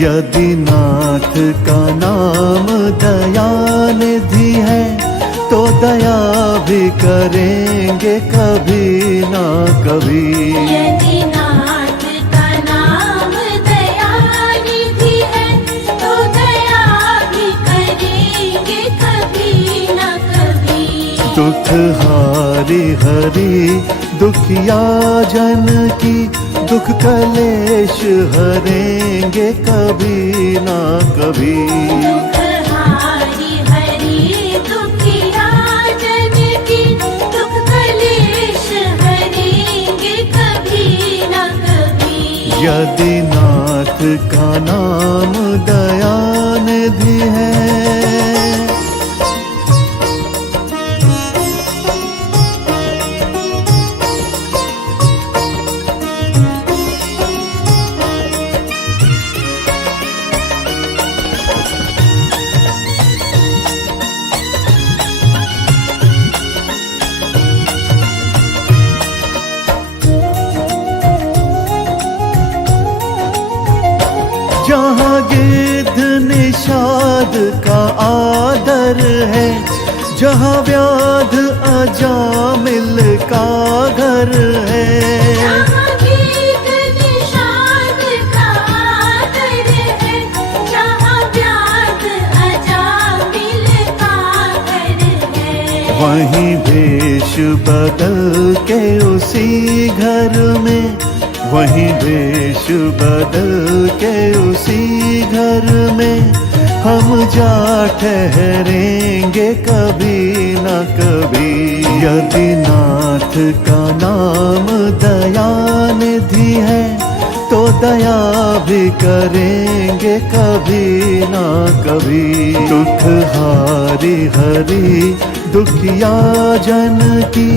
यदि नाथ का नाम दयानिधि है तो दया भी करेंगे कभी ना कभी। यदि नाथ का नाम दयानिधि है तो दया भी करेंगे कभी ना कभी। दुख हारी हरि दुखिया जन की दुख कलेश हरेंगे कभी ना कभी। दुख हारी हरि दुखिया जन की दुख कलेश हरेंगे कभी ना कभी। यदि नाथ का नाम दयानिधि है। जहाँ गिद्ध निषाद का आदर है, जहाँ व्याध अजामिल का घर है। जहाँ गिद्ध निषाद का आदर है, जहाँ व्याध अजामिल का घर है। वहीं भेष बदल के उसी घर में, वहीं भेष बदल के उसी घर में हम जा ठहरेंगे कभी न कभी। यदि नाथ का नाम दयानिधि है तो दया भी करेंगे कभी न कभी। दुख हारी हरि दुखिया जन की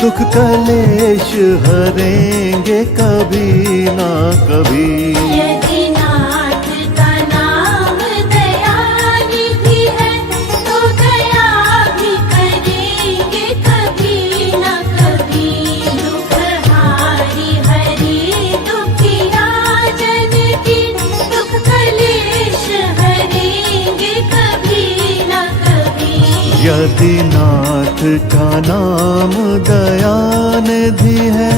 दुख कलेश हरेंगे कभी ना कभी। यदि नाथ का नाम दयानिधि है तो दया भी करेंगे कभी ना कभी। दुख हारी हरि दुखिया जन की दुख कलेश हरेंगे कभी ना कभी। यदि नाथ का नाम दयानिधि है।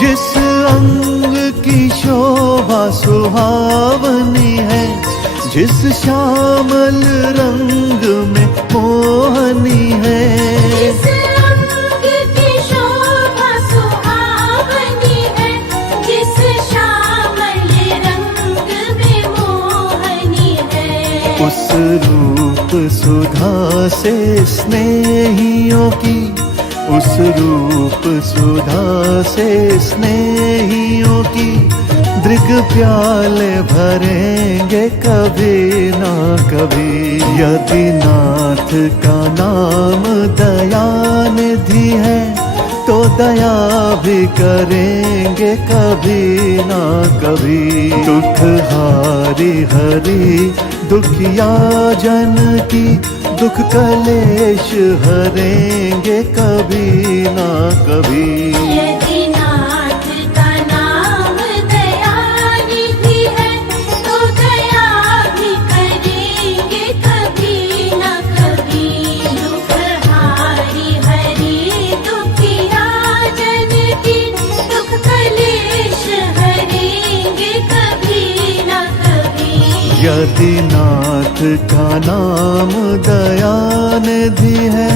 जिस अंग की शोभा सुहावनी है, जिस श्यामल रंग में मोहनी है। जिस अंग की शोभा सुहावनी है, जिस श्यामल रंग में मोहनी है। उस रूप सुधा से स्नेहियों की, उस रूप सुधा से स्नेहियों की दृग प्याले भरेंगे कभी ना कभी। यदि नाथ का नाम दयानिधि है तो दया भी करेंगे कभी ना कभी। दुख हारी हरि दुखिया जन की दुख कलेश हरेंगे कभी ना कभी। यदि नाथ का नाम दयानिधि है तो दया भी करेंगे कभी ना कभी। दुख हारी हरि दुखिया जन की दुख कलेश हरेंगे कभी ना कभी। यदि नाथ का नाम दयानिधि है।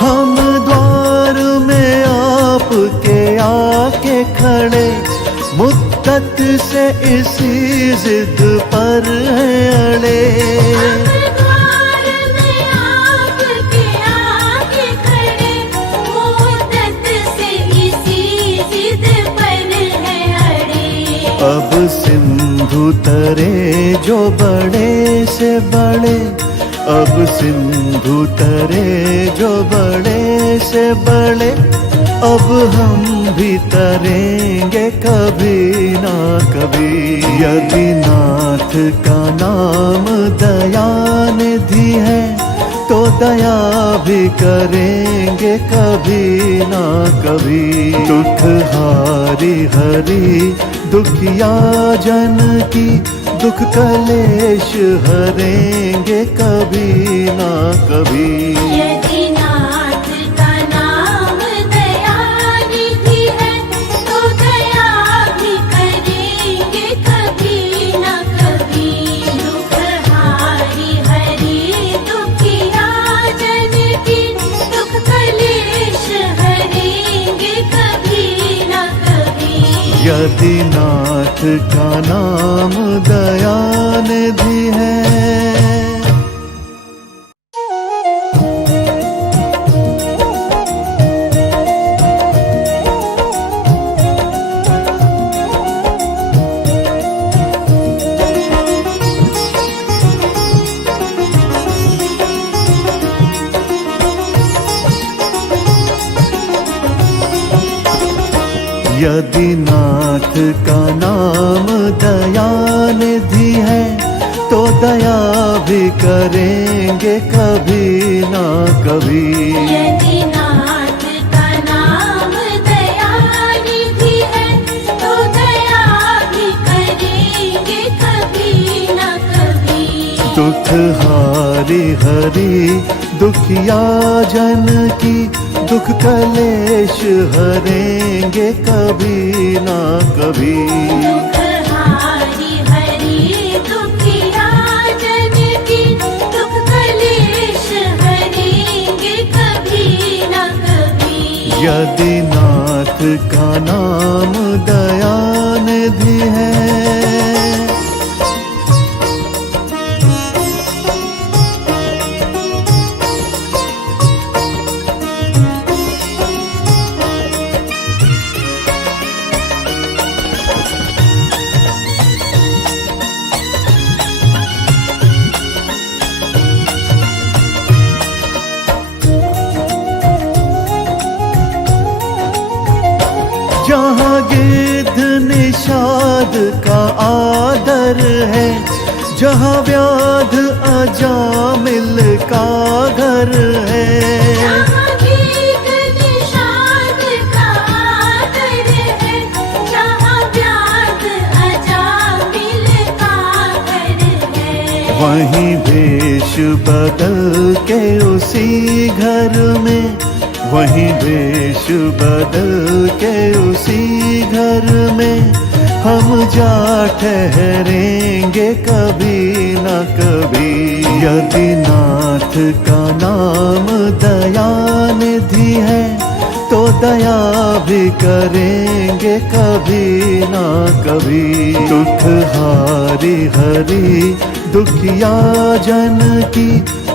हम द्वार में आपके आके खड़े, मुत्ता मुद्दत से इसी जिद पर है अड़े। अब द्वार में आपके आगे खड़े, मुद्दत से इसी जिद पर है अड़े। अब सिंधु तरे जो बड़े से बड़े, अब सिंधु तरे जो बड़े से बड़े, अब हम भी तरेंगे कभी ना कभी। यदि नाथ का नाम दयानिधि है, तो दया भी करेंगे कभी ना कभी। दुख हारी हरि दुखिया जन की, दुख कलेश हरेंगे कभी ना कभी। यदि नाथ का नाम दयानिधि है, तो दया भी करेंगे कभी न कभी। दुख हारी हरि दुखिया जन की, दुख कलेश हरेंगे कभी न कभी। यदि नाथ का नाम दयानिधि है। यदि नाथ का नाम दयानिधि है, तो दया भी करेंगे कभी ना कभी। यदि नाथ का नाम दयानिधि है, तो दया भी करेंगे कभी न कभी। दुख हारी हरि दुखिया जन की, दुख कलेश हरेंगे कभी ना कभी। दुख हारी हरि दुखिया जन की, दुख कलेश हरेंगे कभी न कभी। यदि नाथ का नाम दयानिधि है। जहाँ गिद्ध निषाद का आदर है, जहाँ व्याध अजामिल का घर है। जहाँ गीत निषाद का आदर है, जहाँ व्याध अजामिल का घर है। वहीं भेष बदल के उसी घर में, वहीं भेष बदल के उसी घर में, हम जा ठहरेंगे कभी न कभी। यदि नाथ का नाम दयानिधि है, तो दया भी करेंगे कभी ना कभी। दुख हारी हरि दुखिया जन की,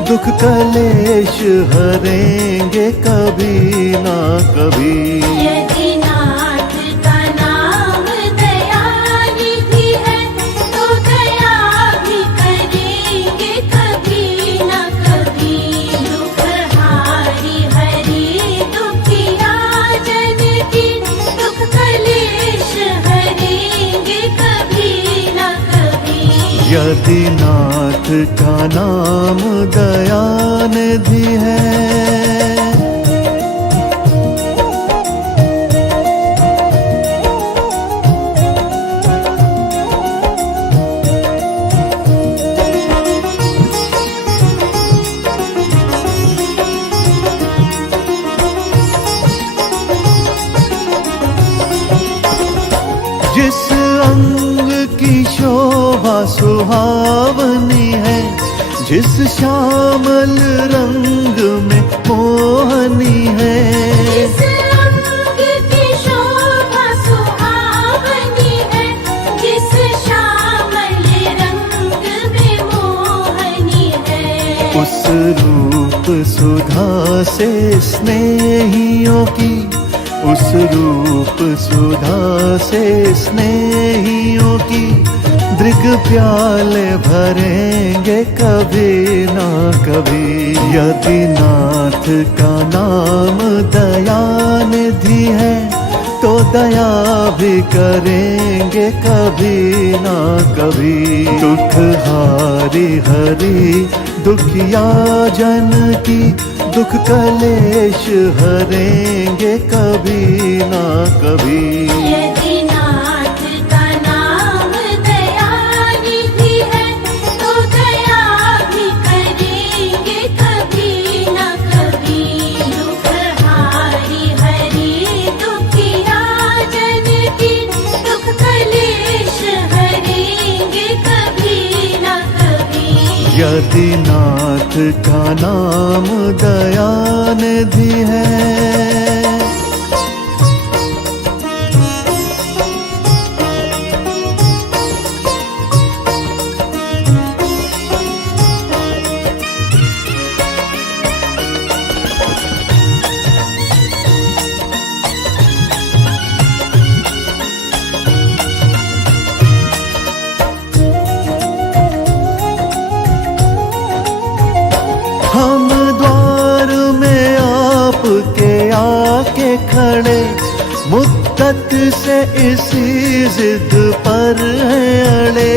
दुख कलेश हरेंगे कभी ना कभी। यदि नाथ का नाम दयानिधि है, तो दया भी करेंगे कभी न कभी। दुख हारी हरि दुखिया जन की, दुख कलेश हरेंगे कभी न कभी। यदि नाथ का नाम दयानिधि है। जिस अंग की शोभा सुहावनी है, जिस श्यामल रंग में मोहनी है। जिस अंग की शोभा सुहावनी है, सुधा से स्नेहियों की, उस रूप सुधा से स्नेहियों की दृग प्याले भरेंगे कभी ना कभी। यदि नाथ का नाम दयानिधि है तो दया भी करेंगे कभी ना कभी। दुख हारी हरि दुखिया जन की, दुख कलेश हरेंगे कभी ना कभी। यदि नाथ का नाम दयानिधि है तो दया भी करेंगे कभी ना कभी। दुख हारी हरि दुखिया जन की, दुख कलेश हरेंगे कभी ना कभी। यदि नाथ का नाम दयानिधि है। हम द्वार में आपके आके खड़े, मुद्दत से इसी जिद पर हैं अड़े।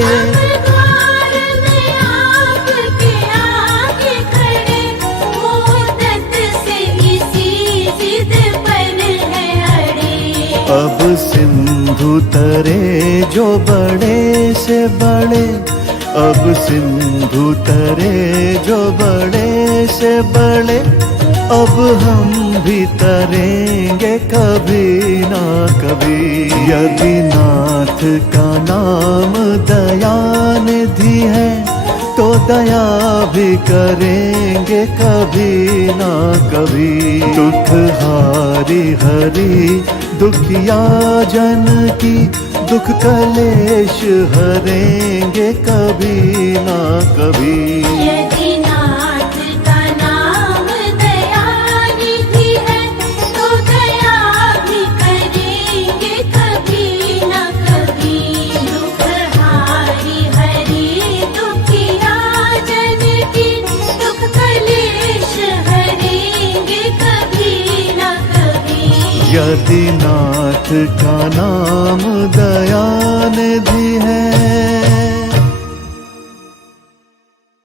हम द्वार में आपके आके खड़े, मुद्दत से इसी जिद पर हैं अड़े। अब सिंधु तरे जो बड़े से बड़े, अब सिंधु तरे जो बड़े से बड़े, अब हम भी तरेंगे कभी ना कभी। यदि नाथ का नाम दयानिधि है तो दया भी करेंगे कभी ना कभी। दुख हारी हरि दुखिया जन की, दुख कलेश हरेंगे कभी ना कभी। यदि नाथ का नाम दयानिधि है तो दया भी करेंगे कभी ना कभी। दुख हारी हरि दुखिया जन की, दुख कलेश हरेंगे कभी ना कभी। यदि नाथ का नाम दयानिधि है।